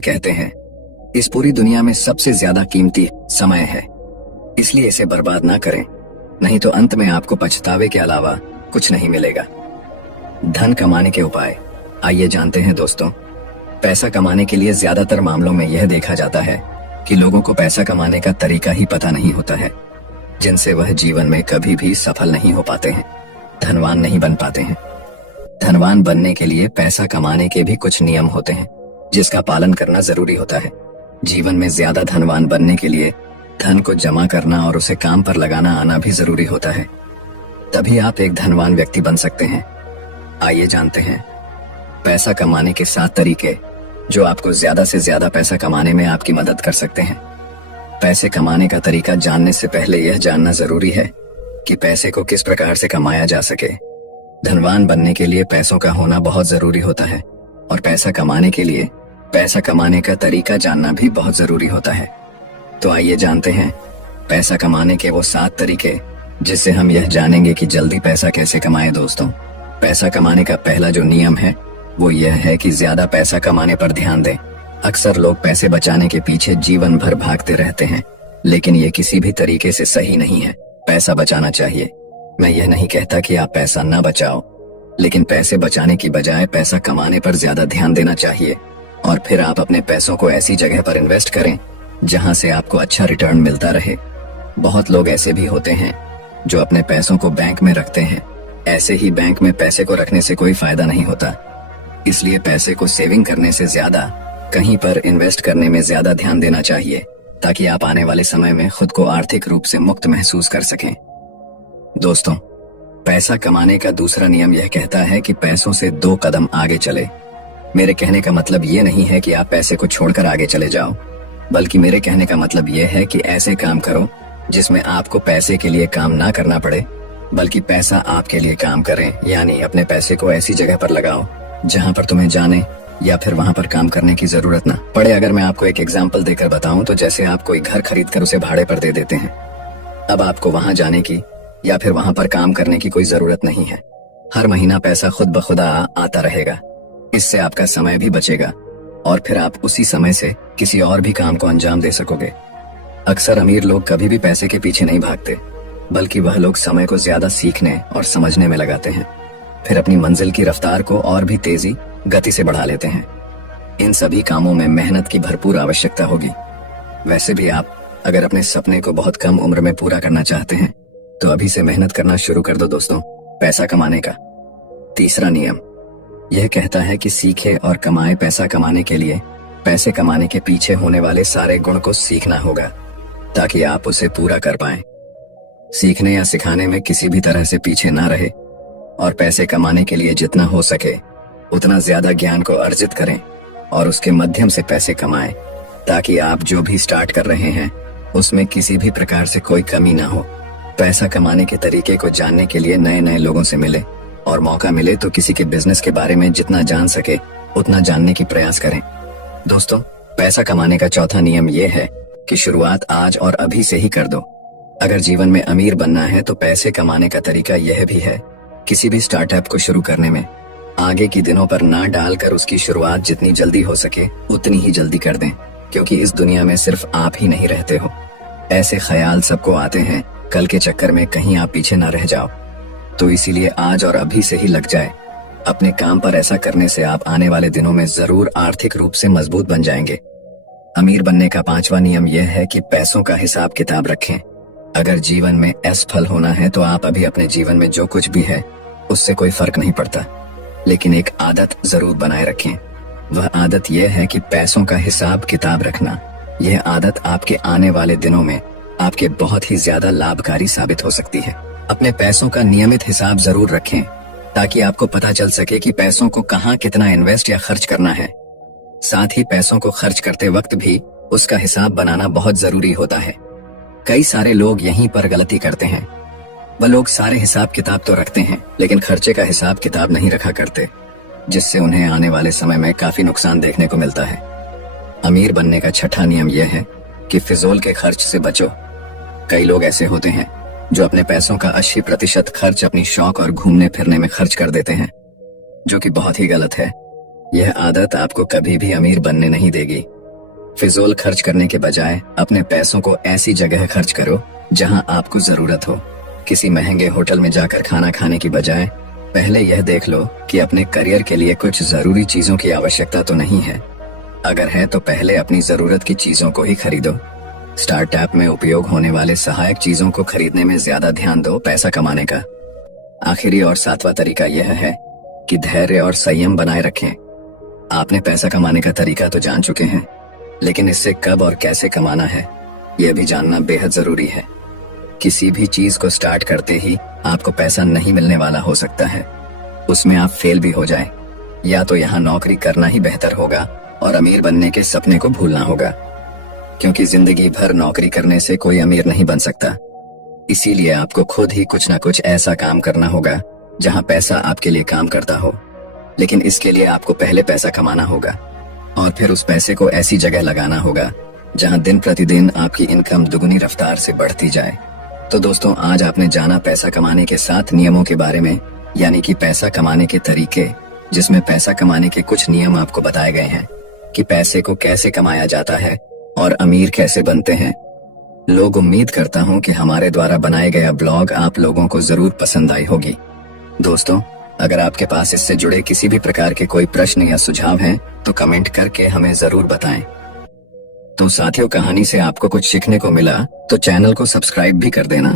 कहते हैं इस पूरी दुनिया में सबसे ज्यादा कीमती समय है, इसलिए इसे बर्बाद ना करें, नहीं तो अंत में आपको पछतावे के अलावा कुछ नहीं मिलेगा। धन कमाने के उपाय आइए जानते हैं दोस्तों। पैसा कमाने के लिए ज्यादातर मामलों में यह देखा जाता है कि लोगों को पैसा कमाने का तरीका ही पता नहीं होता है, जिनसे वह जीवन में कभी भी सफल नहीं हो पाते हैं, धनवान नहीं बन पाते हैं। धनवान बनने के लिए पैसा कमाने के भी कुछ नियम होते हैं जिसका पालन करना जरूरी होता है। जीवन में ज्यादा धनवान बनने के लिए धन को जमा करना और उसे काम पर लगाना आना भी जरूरी होता है, तभी आप एक धनवान व्यक्ति बन सकते हैं। आइए जानते हैं पैसा कमाने के 7 तरीके जो आपको ज्यादा से ज्यादा पैसा कमाने में आपकी मदद कर सकते हैं। पैसे कमाने का तरीका जानने से पहले यह जानना जरूरी है कि पैसे को किस प्रकार से कमाया जा सके। धनवान बनने के लिए पैसों का होना बहुत जरूरी होता है और पैसा कमाने के लिए पैसा कमाने का तरीका जानना भी बहुत जरूरी होता है। तो आइए जानते हैं पैसा कमाने के वो 7 तरीके जिससे हम यह जानेंगे कि जल्दी पैसा कैसे कमाएं। दोस्तों, पैसा कमाने का पहला जो नियम है वो यह है कि ज्यादा पैसा कमाने पर ध्यान दें। अक्सर लोग पैसे बचाने के पीछे जीवन भर भागते रहते हैं, लेकिन ये किसी भी तरीके से सही नहीं है। पैसा बचाना चाहिए। मैं यह नहीं कहता कि आप पैसा ना बचाओ, लेकिन पैसे बचाने की बजाय पैसा कमाने पर ज्यादा ध्यान देना चाहिए और फिर आप अपने पैसों को ऐसी जगह पर इन्वेस्ट करें जहां से आपको अच्छा रिटर्न मिलता रहे। बहुत लोग ऐसे भी होते हैं जो अपने पैसों को बैंक में रखते हैं। ऐसे ही बैंक में पैसे को रखने से कोई फायदा नहीं होता, इसलिए पैसे को सेविंग करने से ज्यादा कहीं पर इन्वेस्ट करने में ज्यादा ध्यान देना चाहिए ताकि आप आने वाले समय में खुद को आर्थिक रूप से मुक्त महसूस कर सकें। दोस्तों, पैसा कमाने का दूसरा नियम यह कहता है कि पैसों से 2 कदम आगे चले। मेरे कहने का मतलब ये नहीं है कि आप पैसे को छोड़कर आगे चले जाओ, बल्कि मेरे कहने का मतलब यह है कि ऐसे काम करो जिसमें आपको पैसे के लिए काम ना करना पड़े, बल्कि पैसा आपके लिए काम करे। यानी अपने पैसे को ऐसी जगह पर लगाओ जहां पर तुम्हें जाने या फिर वहां पर काम करने की जरूरत ना पड़े। अगर मैं आपको एक एग्जाम्पल देकर बताऊं तो जैसे आप कोई घर खरीद कर उसे भाड़े पर दे देते हैं। अब आपको वहां जाने की या फिर वहां पर काम करने की कोई जरूरत नहीं है। हर महीना पैसा खुद ब खुदा आता रहेगा। इससे आपका समय भी बचेगा और फिर आप उसी समय से किसी और भी काम को अंजाम दे सकोगे। अक्सर अमीर लोग कभी भी पैसे के पीछे नहीं भागते, बल्कि वह लोग समय को ज्यादा सीखने और समझने में लगाते हैं, फिर अपनी मंजिल की रफ्तार को और भी तेजी गति से बढ़ा लेते हैं। इन सभी कामों में मेहनत की भरपूर आवश्यकता होगी। वैसे भी आप अगर अपने सपने को बहुत कम उम्र में पूरा करना चाहते हैं तो अभी से मेहनत करना शुरू कर दो। दोस्तों, पैसा कमाने का तीसरा नियम यह कहता है कि सीखे और कमाए। पैसा कमाने के लिए पैसे कमाने के पीछे होने वाले सारे गुण को सीखना होगा ताकि आप उसे पूरा कर पाएं। सीखने या सिखाने में किसी भी तरह से पीछे ना रहे और पैसे कमाने के लिए जितना हो सके उतना ज्यादा ज्ञान को अर्जित करें और उसके माध्यम से पैसे कमाएं, ताकि आप जो भी स्टार्ट कर रहे हैं उसमें किसी भी प्रकार से कोई कमी ना हो। पैसा कमाने के तरीके को जानने के लिए नए नए लोगों से मिले और मौका मिले तो किसी के बिजनेस के बारे में जितना जान सके उतना जानने की प्रयास करें। दोस्तों, पैसा कमाने का चौथा नियम यह है कि शुरुआत आज और अभी से ही कर दो। अगर जीवन में अमीर बनना है तो पैसे कमाने का तरीका यह भी है, किसी भी स्टार्टअप को शुरू करने में आगे की दिनों पर ना डालकर उसकी शुरुआत जितनी जल्दी हो सके उतनी ही जल्दी कर दें, क्योंकि इस दुनिया में सिर्फ आप ही नहीं रहते हो। ऐसे ख्याल सबको आते हैं, कल के चक्कर में कहीं आप पीछे ना रह जाओ। तो इसीलिए आज और अभी से ही लग जाए अपने काम पर। ऐसा करने से आप आने वाले दिनों में जरूर आर्थिक रूप से मजबूत बन जाएंगे। अमीर बनने का 5वां नियम यह है कि पैसों का हिसाब किताब रखें। अगर जीवन में असफल होना है तो आप अभी अपने जीवन में जो कुछ भी है उससे कोई फर्क नहीं पड़ता, लेकिन एक आदत जरूर बनाए रखें। वह आदत यह है कि पैसों का हिसाब किताब रखना। यह आदत आपके आने वाले दिनों में आपके बहुत ही ज्यादा लाभकारी साबित हो सकती है। अपने पैसों का नियमित हिसाब जरूर रखें ताकि आपको पता चल सके कि पैसों को कहाँ कितना इन्वेस्ट या खर्च करना है। साथ ही पैसों को खर्च करते वक्त भी उसका हिसाब बनाना बहुत जरूरी होता है। कई सारे लोग यहीं पर गलती करते हैं। वह लोग सारे हिसाब किताब तो रखते हैं लेकिन खर्चे का हिसाब किताब नहीं रखा करते, जिससे उन्हें आने वाले समय में काफी नुकसान देखने को मिलता है। अमीर बनने का 6वां नियम यह है कि फिजूल के खर्च से बचो। कई लोग ऐसे होते हैं जो अपने पैसों का 80% खर्च अपनी शौक और घूमने फिरने में खर्च कर देते हैं, जो कि बहुत ही गलत है। यह आदत आपको कभी भी अमीर बनने नहीं देगी। फिजूल खर्च करने के बजाय अपने पैसों को ऐसी जगह खर्च करो जहां आपको जरूरत हो। किसी महंगे होटल में जाकर खाना खाने की बजाय पहले यह देख लो कि अपने करियर के लिए कुछ जरूरी चीजों की आवश्यकता तो नहीं है। अगर है तो पहले अपनी जरूरत की चीजों को ही खरीदो। स्टार्टअप में उपयोग होने वाले सहायक चीजों को खरीदने में ज्यादा ध्यान दो पैसा कमाने का। आखिरी और सातवां तरीका यह है कि धैर्य और संयम बनाए रखें। आपने पैसा कमाने का तरीका तो जान चुके हैं, लेकिन इससे कब और कैसे कमाना है यह भी जानना बेहद जरूरी है। किसी भी चीज को स्टार्ट करते ही आपको पैसा नहीं मिलने वाला हो सकता है, उसमें आप फेल भी हो जाए, या तो यहाँ नौकरी करना ही बेहतर होगा और अमीर बनने के सपने को भूलना होगा, क्योंकि जिंदगी भर नौकरी करने से कोई अमीर नहीं बन सकता। इसीलिए आपको खुद ही कुछ ना कुछ ऐसा काम करना होगा जहाँ पैसा आपके लिए काम करता हो। लेकिन इसके लिए आपको पहले पैसा कमाना होगा और फिर उस पैसे को ऐसी जगह लगाना होगा जहां दिन प्रतिदिन आपकी इनकम दुगुनी रफ्तार से बढ़ती जाए। तो दोस्तों, आज आपने जाना पैसा कमाने के 7 नियमों के बारे में, यानी कि पैसा कमाने के तरीके, जिसमें पैसा कमाने के कुछ नियम आपको बताए गए हैं कि पैसे को कैसे कमाया जाता है और अमीर कैसे बनते हैं। लोग उम्मीद करता हूं कि हमारे द्वारा बनाया गया ब्लॉग आप लोगों को जरूर पसंद आई होगी। दोस्तों, अगर आपके पास इससे जुड़े किसी भी प्रकार के कोई प्रश्न या सुझाव हैं तो कमेंट करके हमें जरूर बताएं। तो साथियों, कहानी से आपको कुछ सीखने को मिला तो चैनल को सब्सक्राइब भी कर देना।